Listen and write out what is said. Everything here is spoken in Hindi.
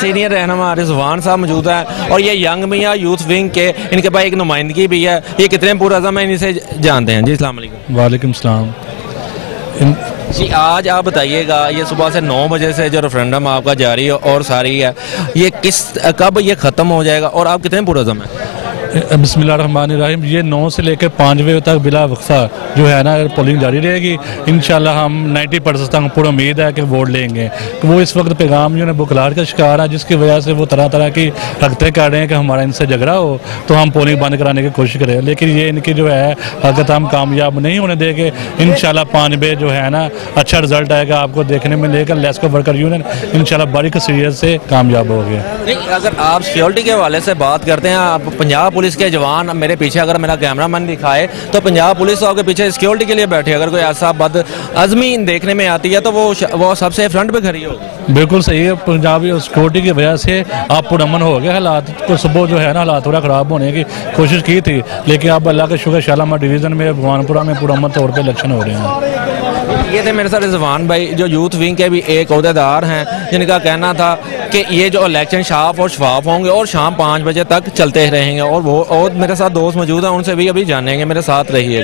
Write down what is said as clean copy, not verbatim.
सीनियर रहनुमा रिजवान साहब मौजूद है और ये यंग मियाँ यूथ विंग के, इनके पास एक नुमाइंदगी भी है। ये कितने पुरअज़म है, इनसे जानते हैं। जी अस्सलाम वालेकुम। वालेकुम सलाम। जी आज आप बताइएगा, ये सुबह से 9 बजे से जो रेफरेंडम आपका जारी है और सारी है, ये कब ये ख़त्म हो जाएगा और आप कितने पुरअज़म हैं? बिस्मिल्लाहिर्रहमानिर्रहीम। ये 9 से लेकर 5 बजे तक बिला वक्फा जो है ना पोलिंग जारी रहेगी। इंशाल्लाह हम 90% तक पूरी उम्मीद है कि वोट लेंगे। तो वो इस वक्त पैगाम जो है बुखलाहट का शिकार है, जिसकी वजह से वो तरह तरह की हरकतें कर रहे हैं कि हमारा इनसे झगड़ा हो तो हम पोलिंग बंद कराने की कोशिश करें। लेकिन ये इनकी जो है हरकत हम कामयाब नहीं होने देंगे। इंशाल्लाह 5 बजे जो है ना अच्छा रिजल्ट आएगा, आपको देखने में लेकर लेस्को वर्कर यूनियन इंशाल्लाह बड़ी सीरियस से कामयाब हो गया। नहीं, अगर आप सिक्योरिटी के हवाले से बात करते हैं, आप पंजाब पुलिस के जवान मेरे पीछे, अगर मेरा कैमरामैन दिखाए तो पंजाब पुलिस आपके पीछे सिक्योरिटी के लिए बैठे, अगर कोई ऐसा बद अज़मी देखने में आती है तो वो सबसे फ्रंट पे खड़ी होगी। बिल्कुल सही है। पंजाब सिक्योरिटी की वजह से आप पुरअमन हो गए। हालात को सुबह जो है ना हालात थोड़ा ख़राब होने की कोशिश की थी, लेकिन अब अल्लाह का शुक्र शालामार डिवीज़न में भगवानपुरा में पुरअमन तौर पर इलेक्शन हो रहे हैं। ये थे मेरे साथ रिजवान भाई, जो यूथ विंग के भी एक ओहदेदार हैं, जिनका कहना था कि ये जो इलेक्शन साफ और शफाफ होंगे और शाम 5 बजे तक चलते रहेंगे। और वो और मेरे साथ दोस्त मौजूद हैं, उनसे भी अभी जानेंगे। मेरे साथ रहिए।